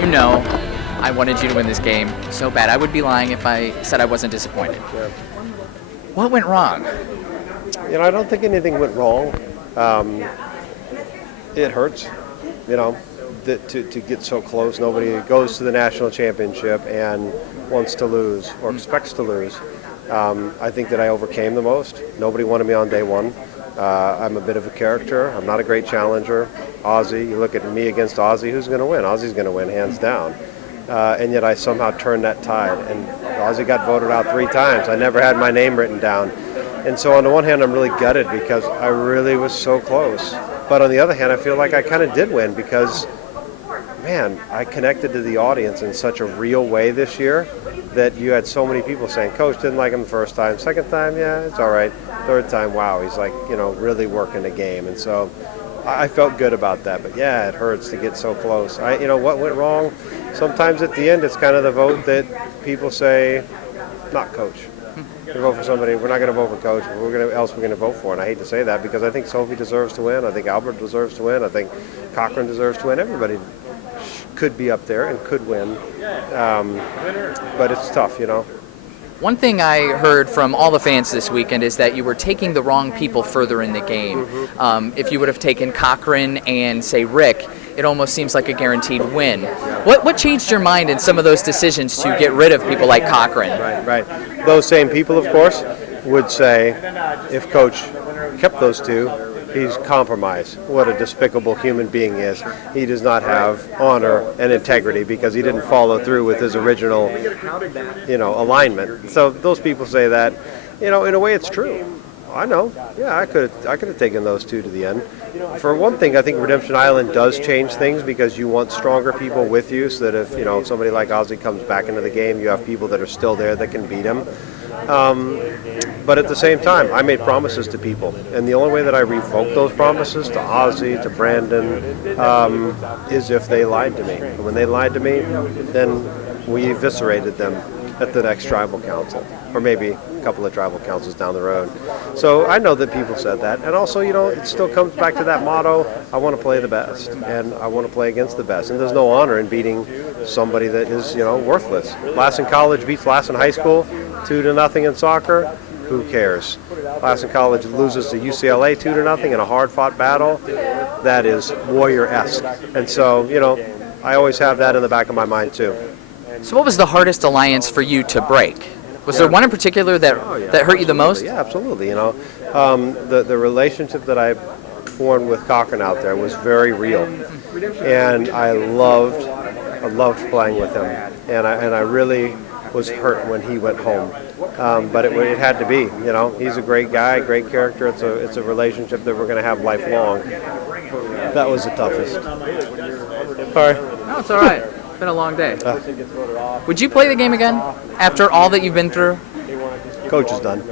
you know, I wanted you to win this game so bad. I would be lying if I said I wasn't disappointed. Yeah. What went wrong? I don't think anything went wrong. It hurts, to get so close. Nobody goes to the national championship and wants to lose or expects to lose. I think that I overcame the most. Nobody wanted me on day one. I'm a bit of a character. I'm not a great challenger. Ozzy, you look at me against Ozzy, who's going to win? Ozzy's going to win, hands down. And yet I somehow turned that tide. And Ozzy got voted out 3 times. I never had my name written down. And so on the one hand, I'm really gutted because I really was so close. But on the other hand, I feel like I kind of did win because, man, I connected to the audience in such a real way this year that you had so many people saying, Coach, didn't like him the first time. Second time, yeah, it's all right. Third time, wow, he's like, really working the game. And so I felt good about that. But yeah, it hurts to get so close. What went wrong? Sometimes at the end, it's kind of the vote that people say, not Coach. We vote for somebody. We're not going to vote for Coach. We're going to vote for. And I hate to say that because I think Sophie deserves to win. I think Albert deserves to win. I think Cochran deserves to win. Everybody could be up there and could win. But it's tough, One thing I heard from all the fans this weekend is that you were taking the wrong people further in the game. If you would have taken Cochran and, say, Rick, it almost seems like a guaranteed win. What changed your mind in some of those decisions to get rid of people like Cochran? Right. Those same people, of course, would say, if Coach kept those 2, he's compromised. What a despicable human being is. He does not have honor and integrity because he didn't follow through with his original, alignment. So those people say that, in a way it's true. I know. Yeah, I could have taken those 2 to the end. For one thing, I think Redemption Island does change things because you want stronger people with you so that if, somebody like Ozzy comes back into the game, you have people that are still there that can beat him. But at the same time, I made promises to people. And the only way that I revoked those promises to Ozzy, to Brandon, is if they lied to me. And when they lied to me, then we eviscerated them at the next tribal council, or maybe a couple of tribal councils down the road. So I know that people said that. And also, it still comes back to that motto, I want to play the best, and I want to play against the best. And there's no honor in beating somebody that is, worthless. Last in college beats last in high school, 2-0 in soccer. Who cares? Last in college loses to UCLA 2-0 in a hard-fought battle. That is warrior-esque. And so, I always have that in the back of my mind, too. So what was the hardest alliance for you to break? Was there one in particular that hurt you the most? Yeah, absolutely. The relationship that I formed with Cochran out there was very real. And I loved playing with him. And I really was hurt when he went home. But it had to be, He's a great guy, great character. It's a relationship that we're going to have lifelong. That was the toughest. Sorry. No, it's all right. It's been a long day. Would you play the game again after all that you've been through? Coach is done.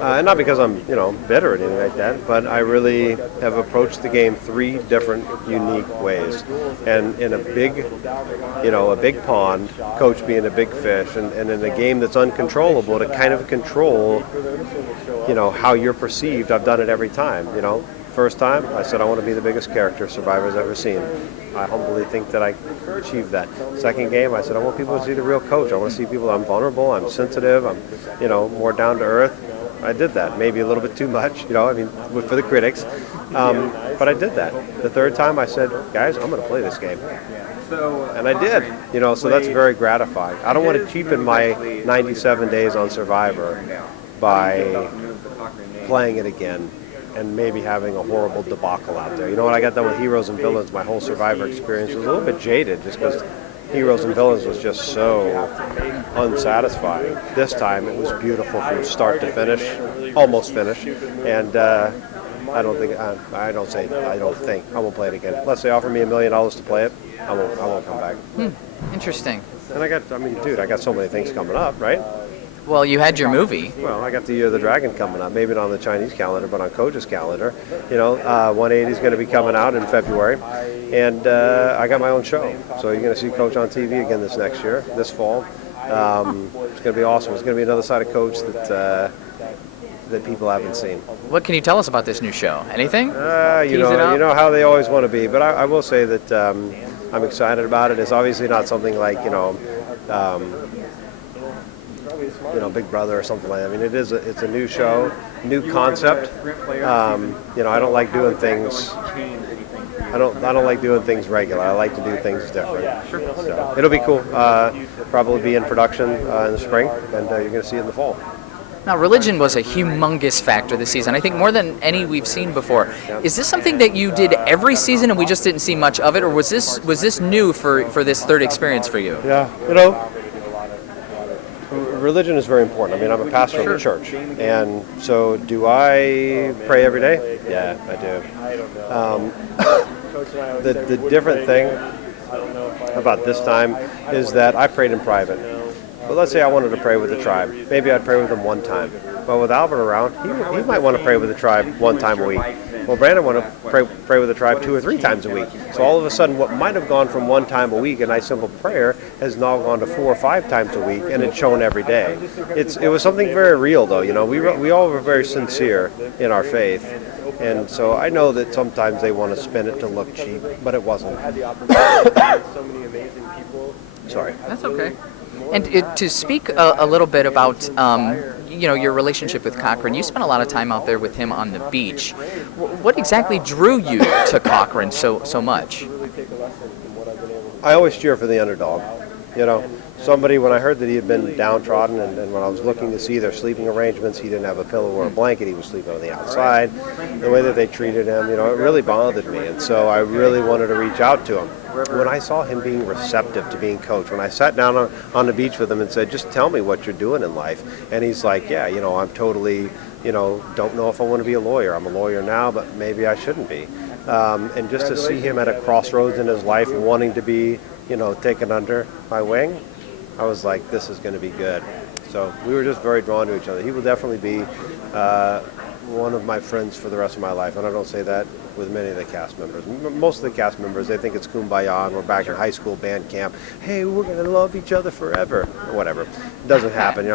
And not because I'm, bitter or anything like that, but I really have approached the game 3 different unique ways. And in a big pond, Coach being a big fish, and in a game that's uncontrollable, to kind of control, how you're perceived, I've done it every time, First time, I said I want to be the biggest character Survivor's ever seen. I humbly think that I achieved that. Second game, I said I want people to see the real Coach. I want to see people I'm vulnerable, I'm sensitive, I'm, more down to earth. I did that, maybe a little bit too much, for the critics. But I did that. The third time, I said, guys, I'm going to play this game. And I did, so that's very gratifying. I don't want to cheapen my 97 days on Survivor by playing it again and maybe having a horrible debacle out there. When I got done with Heroes and Villains, my whole Survivor experience was a little bit jaded just because Heroes and Villains was just so unsatisfying. This time it was beautiful from start to finish, almost finish, and I don't think I won't play it again. Unless they offer me $1 million to play it, I won't come back. Interesting. And I got so many things coming up, right? Well, you had your movie. Well, I got the Year of the Dragon coming up. Maybe not on the Chinese calendar, but on Coach's calendar. 180 is going to be coming out in February. And I got my own show. So you're going to see Coach on TV again this fall. It's going to be awesome. It's going to be another side of Coach that people haven't seen. What can you tell us about this new show? Anything? You know how they always want to be. But I will say that I'm excited about it. It's obviously not something like, Big Brother or something like that. I mean, it's a new show, new concept. I don't like doing things. I don't like doing things regular. I like to do things different. So it'll be cool. Probably be in production in the spring, and you're going to see it in the fall. Now, religion was a humongous factor this season. I think more than any we've seen before. Is this something that you did every season and we just didn't see much of it, or was this new for this third experience for you? Yeah, religion is very important. I mean, I'm a pastor of a church, and so do I pray every day? Yeah, I do. The different thing about this time is that I prayed in private. But let's say I wanted to pray with the tribe. Maybe I'd pray with them one time. But with Albert around, he might want to pray with the tribe one time a week. Well, Brandon want to pray with the tribe 2 or 3 times a week. So all of a sudden, what might have gone from one time a week, a nice simple prayer, has now gone to 4 or 5 times a week, and it's shown every day. It was something very real, though. We all were very sincere in our faith, and so I know that sometimes they want to spin it to look cheap, but it wasn't. Sorry. That's okay. And to speak a little bit about your relationship with Cochran, you spent a lot of time out there with him on the beach. What exactly drew you to Cochran so much? I always cheer for the underdog. Somebody, when I heard that he had been downtrodden, and when I was looking to see their sleeping arrangements, he didn't have a pillow or a blanket, he was sleeping on the outside, the way that they treated him, it really bothered me, and so I really wanted to reach out to him. When I saw him being receptive to being coached, when I sat down on the beach with him and said, just tell me what you're doing in life, and he's like, yeah, I'm totally, don't know if I want to be a lawyer. I'm a lawyer now, but maybe I shouldn't be. And just to see him at a crossroads in his life, wanting to be, taken under my wing, I was like, this is going to be good. So we were just very drawn to each other. He will definitely be one of my friends for the rest of my life, and I don't say that with many of the cast members. Most of the cast members, they think it's kumbaya, and we're back in high school band camp. Hey, we're going to love each other forever, or whatever. It doesn't happen, you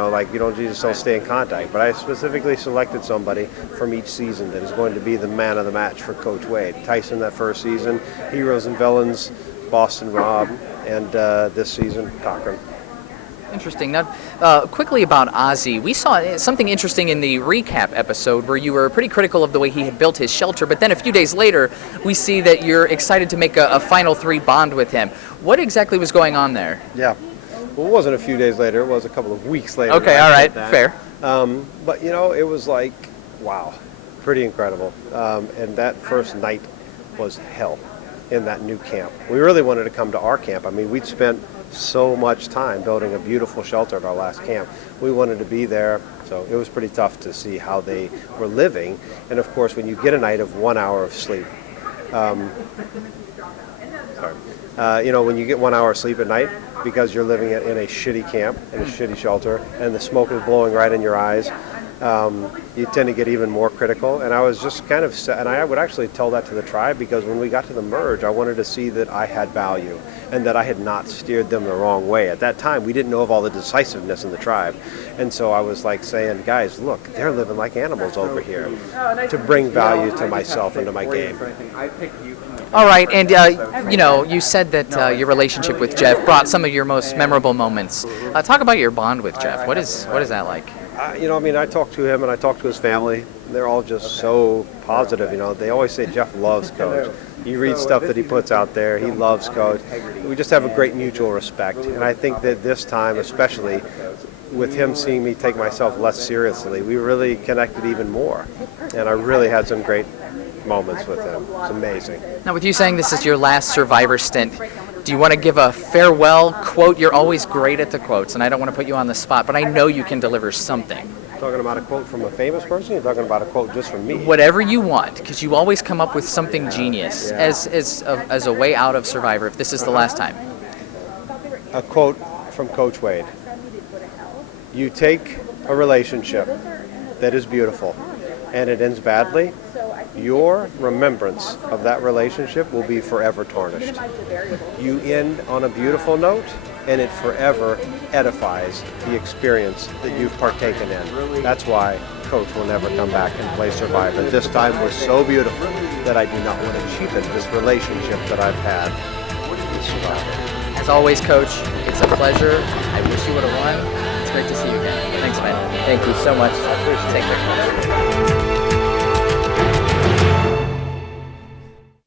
just don't stay in contact. But I specifically selected somebody from each season that is going to be the man of the match for Coach Wade. Tyson that first season, Heroes and Villains, Boston Rob, and this season, Cochran. Interesting. Now, quickly about Ozzy, we saw something interesting in the recap episode where you were pretty critical of the way he had built his shelter, but then a few days later, we see that you're excited to make a final 3 bond with him. What exactly was going on there? Yeah. Well, it wasn't a few days later. It was a couple of weeks later. Okay, all right, fair. But, it was like, wow, pretty incredible. And that first night was hell in that new camp. We really wanted to come to our camp. I mean, we'd spent so much time building a beautiful shelter at our last camp. We wanted to be there, so it was pretty tough to see how they were living. And of course, when you get a night of 1 hour of sleep, when you get 1 hour of sleep at night because you're living in a shitty camp, in a shitty shelter, and the smoke is blowing right in your eyes, you tend to get even more critical. And I was just kind of sad, and I would actually tell that to the tribe, because when we got to the merge, I wanted to see that I had value and that I had not steered them the wrong way. At that time, we didn't know of all the decisiveness in the tribe. And so I was like saying, guys, look, they're living like animals over here, to bring value to myself and to my game. All right, and you said that your relationship with Jeff brought some of your most memorable moments. Talk about your bond with Jeff. What is that like? I talked to him and I talked to his family. They're all just so positive. They always say Jeff loves Coach. You read stuff that he puts out there, he loves Coach. We just have a great mutual respect. And I think that this time, especially with him seeing me take myself less seriously, we really connected even more. And I really had some great moments with him. It's amazing. Now, with you saying this is your last Survivor stint, do you want to give a farewell quote? You're always great at the quotes, and I don't want to put you on the spot, but I know you can deliver something. Talking about a quote from a famous person? You're talking about a quote just from me? Whatever you want, because you always come up with something genius as a way out of Survivor, if this is the last time. A quote from Coach Wade. You take a relationship that is beautiful and it ends badly, your remembrance of that relationship will be forever tarnished. You end on a beautiful note, and it forever edifies the experience that you've partaken in. That's why Coach will never come back and play Survivor. This time was so beautiful that I do not want to cheapen this relationship that I've had the survivor. As always, Coach, it's a pleasure. I wish you would have won. It's great to see you again. Thanks, man. Thank you so much. Take care.